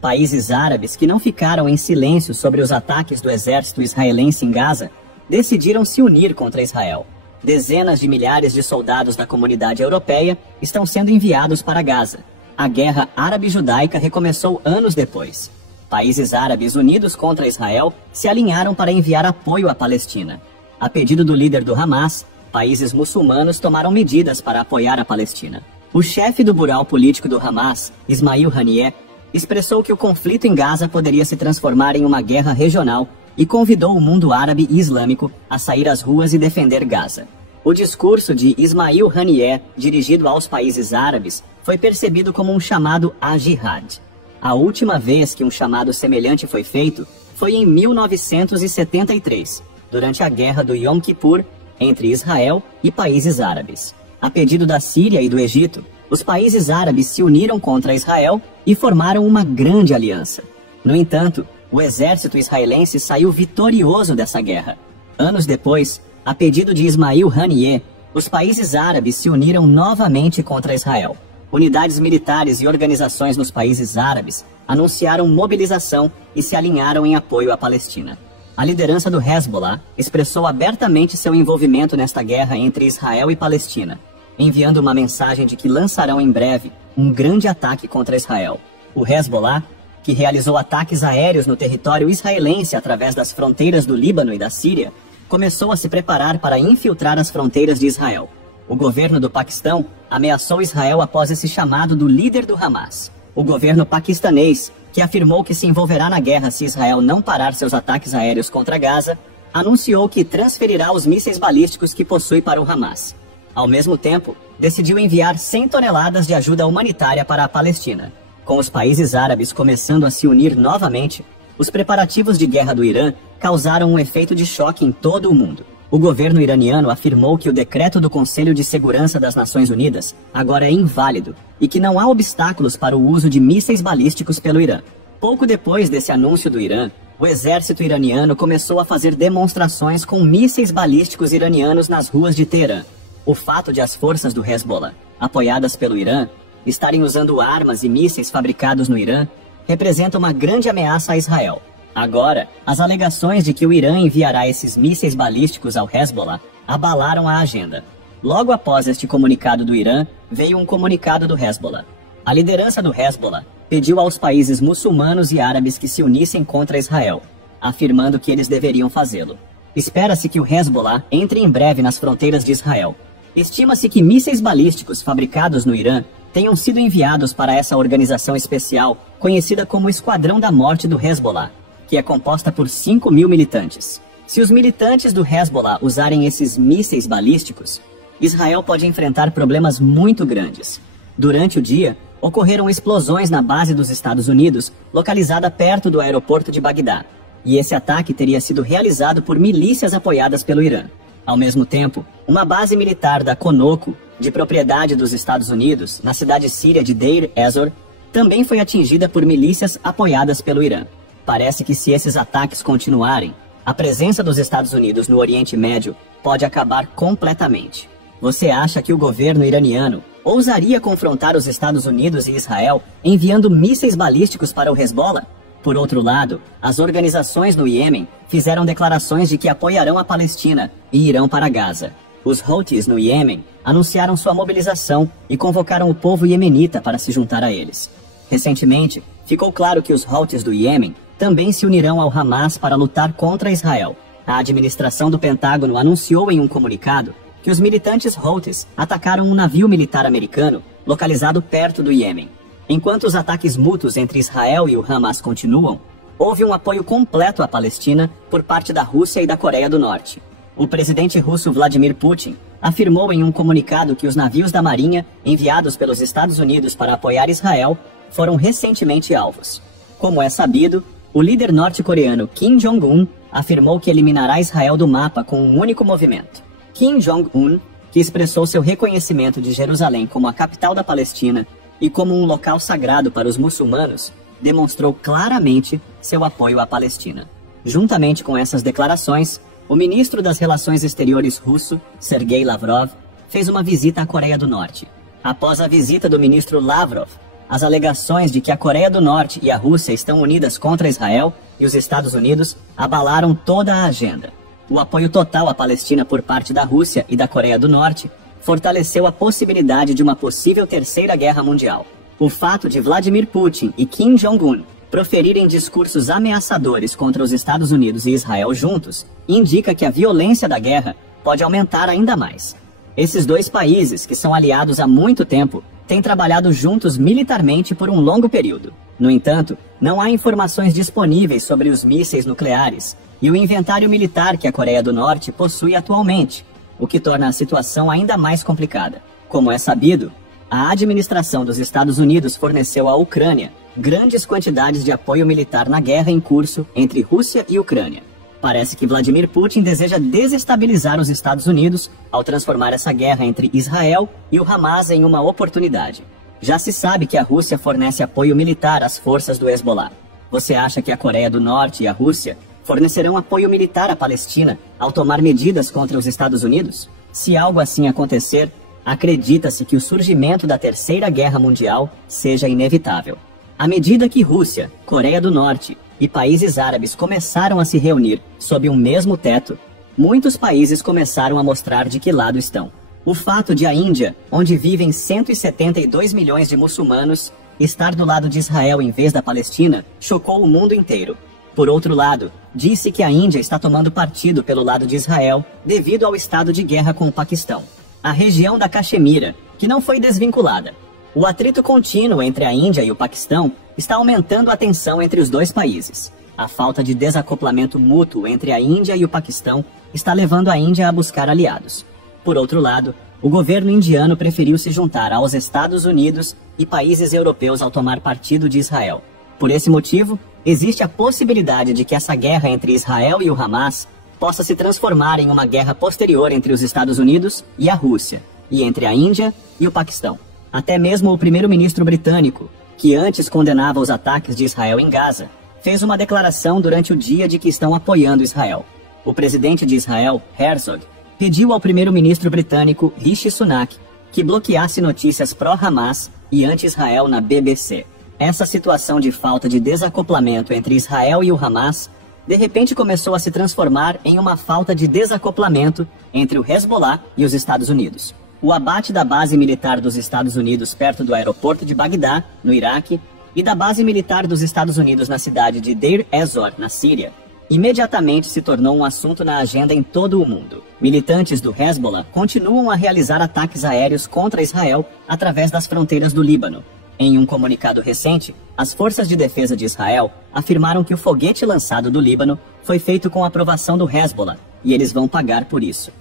Países árabes que não ficaram em silêncio sobre os ataques do exército israelense em Gaza decidiram se unir contra Israel. Dezenas de milhares de soldados da comunidade europeia estão sendo enviados para Gaza. A guerra árabe-judaica recomeçou anos depois. Países árabes unidos contra Israel se alinharam para enviar apoio à Palestina. A pedido do líder do Hamas, países muçulmanos tomaram medidas para apoiar a Palestina. O chefe do bureau político do Hamas, Ismail Haniyeh, expressou que o conflito em Gaza poderia se transformar em uma guerra regional e convidou o mundo árabe e islâmico a sair às ruas e defender Gaza. O discurso de Ismail Haniyeh, dirigido aos países árabes, foi percebido como um chamado à jihad. A última vez que um chamado semelhante foi feito foi em 1973, durante a Guerra do Yom Kippur entre Israel e países árabes. A pedido da Síria e do Egito, os países árabes se uniram contra Israel e formaram uma grande aliança. No entanto, o exército israelense saiu vitorioso dessa guerra. Anos depois, a pedido de Ismail Haniyeh, os países árabes se uniram novamente contra Israel. Unidades militares e organizações nos países árabes anunciaram mobilização e se alinharam em apoio à Palestina. A liderança do Hezbollah expressou abertamente seu envolvimento nesta guerra entre Israel e Palestina, enviando uma mensagem de que lançarão em breve um grande ataque contra Israel. O Hezbollah, que realizou ataques aéreos no território israelense através das fronteiras do Líbano e da Síria, começou a se preparar para infiltrar as fronteiras de Israel. O governo do Paquistão ameaçou Israel após esse chamado do líder do Hamas. O governo paquistanês, que afirmou que se envolverá na guerra se Israel não parar seus ataques aéreos contra Gaza, anunciou que transferirá os mísseis balísticos que possui para o Hamas. Ao mesmo tempo, decidiu enviar 100 toneladas de ajuda humanitária para a Palestina. Com os países árabes começando a se unir novamente, os preparativos de guerra do Irã causaram um efeito de choque em todo o mundo. O governo iraniano afirmou que o decreto do Conselho de Segurança das Nações Unidas agora é inválido e que não há obstáculos para o uso de mísseis balísticos pelo Irã. Pouco depois desse anúncio do Irã, o exército iraniano começou a fazer demonstrações com mísseis balísticos iranianos nas ruas de Teherã. O fato de as forças do Hezbollah, apoiadas pelo Irã, estarem usando armas e mísseis fabricados no Irã, representa uma grande ameaça a Israel. Agora, as alegações de que o Irã enviará esses mísseis balísticos ao Hezbollah abalaram a agenda. Logo após este comunicado do Irã, veio um comunicado do Hezbollah. A liderança do Hezbollah pediu aos países muçulmanos e árabes que se unissem contra Israel, afirmando que eles deveriam fazê-lo. Espera-se que o Hezbollah entre em breve nas fronteiras de Israel. Estima-se que mísseis balísticos fabricados no Irã tenham sido enviados para essa organização especial, conhecida como Esquadrão da Morte do Hezbollah, que é composta por 5.000 militantes. Se os militantes do Hezbollah usarem esses mísseis balísticos, Israel pode enfrentar problemas muito grandes. Durante o dia, ocorreram explosões na base dos Estados Unidos, localizada perto do aeroporto de Bagdá, e esse ataque teria sido realizado por milícias apoiadas pelo Irã. Ao mesmo tempo, uma base militar da Conoco, de propriedade dos Estados Unidos, na cidade síria de Deir ez-Zor, também foi atingida por milícias apoiadas pelo Irã. Parece que se esses ataques continuarem, a presença dos Estados Unidos no Oriente Médio pode acabar completamente. Você acha que o governo iraniano ousaria confrontar os Estados Unidos e Israel enviando mísseis balísticos para o Hezbollah? Por outro lado, as organizações no Iêmen fizeram declarações de que apoiarão a Palestina e irão para Gaza. Os Houthis no Iêmen anunciaram sua mobilização e convocaram o povo iemenita para se juntar a eles. Recentemente, ficou claro que os Houthis do Iêmen também se unirão ao Hamas para lutar contra Israel. A administração do Pentágono anunciou em um comunicado que os militantes Houthis atacaram um navio militar americano localizado perto do Iêmen. Enquanto os ataques mútuos entre Israel e o Hamas continuam, houve um apoio completo à Palestina por parte da Rússia e da Coreia do Norte. O presidente russo Vladimir Putin afirmou em um comunicado que os navios da Marinha enviados pelos Estados Unidos para apoiar Israel foram recentemente alvos. Como é sabido, o líder norte-coreano Kim Jong-un afirmou que eliminará Israel do mapa com um único movimento. Kim Jong-un, que expressou seu reconhecimento de Jerusalém como a capital da Palestina e como um local sagrado para os muçulmanos, demonstrou claramente seu apoio à Palestina. Juntamente com essas declarações, o ministro das Relações Exteriores russo, Sergei Lavrov, fez uma visita à Coreia do Norte. Após a visita do ministro Lavrov, as alegações de que a Coreia do Norte e a Rússia estão unidas contra Israel e os Estados Unidos abalaram toda a agenda. O apoio total à Palestina por parte da Rússia e da Coreia do Norte fortaleceu a possibilidade de uma possível terceira guerra mundial. O fato de Vladimir Putin e Kim Jong-un proferirem discursos ameaçadores contra os Estados Unidos e Israel juntos indica que a violência da guerra pode aumentar ainda mais. Esses dois países, que são aliados há muito tempo, têm trabalhado juntos militarmente por um longo período. No entanto, não há informações disponíveis sobre os mísseis nucleares e o inventário militar que a Coreia do Norte possui atualmente, o que torna a situação ainda mais complicada. Como é sabido, a administração dos Estados Unidos forneceu à Ucrânia grandes quantidades de apoio militar na guerra em curso entre Rússia e Ucrânia. Parece que Vladimir Putin deseja desestabilizar os Estados Unidos ao transformar essa guerra entre Israel e o Hamas em uma oportunidade. Já se sabe que a Rússia fornece apoio militar às forças do Hezbollah. Você acha que a Coreia do Norte e a Rússia fornecerão apoio militar à Palestina ao tomar medidas contra os Estados Unidos? Se algo assim acontecer, acredita-se que o surgimento da Terceira Guerra Mundial seja inevitável. À medida que Rússia, Coreia do Norte e países árabes começaram a se reunir sob um mesmo teto, muitos países começaram a mostrar de que lado estão. O fato de a Índia, onde vivem 172 milhões de muçulmanos, estar do lado de Israel em vez da Palestina, chocou o mundo inteiro. Por outro lado, disse que a Índia está tomando partido pelo lado de Israel devido ao estado de guerra com o Paquistão. A região da Caxemira, que não foi desvinculada. O atrito contínuo entre a Índia e o Paquistão está aumentando a tensão entre os dois países. A falta de desacoplamento mútuo entre a Índia e o Paquistão está levando a Índia a buscar aliados. Por outro lado, o governo indiano preferiu se juntar aos Estados Unidos e países europeus ao tomar partido de Israel. Por esse motivo, existe a possibilidade de que essa guerra entre Israel e o Hamas possa se transformar em uma guerra posterior entre os Estados Unidos e a Rússia, e entre a Índia e o Paquistão. Até mesmo o primeiro-ministro britânico, que antes condenava os ataques de Israel em Gaza, fez uma declaração durante o dia de que estão apoiando Israel. O presidente de Israel, Herzog, pediu ao primeiro-ministro britânico Rishi Sunak que bloqueasse notícias pró-Hamas e anti-Israel na BBC. Essa situação de falta de desacoplamento entre Israel e o Hamas de repente começou a se transformar em uma falta de desacoplamento entre o Hezbollah e os Estados Unidos. O abate da base militar dos Estados Unidos perto do aeroporto de Bagdá, no Iraque, e da base militar dos Estados Unidos na cidade de Deir ez-Zor, na Síria, imediatamente se tornou um assunto na agenda em todo o mundo. Militantes do Hezbollah continuam a realizar ataques aéreos contra Israel através das fronteiras do Líbano. Em um comunicado recente, as forças de defesa de Israel afirmaram que o foguete lançado do Líbano foi feito com aprovação do Hezbollah, e eles vão pagar por isso.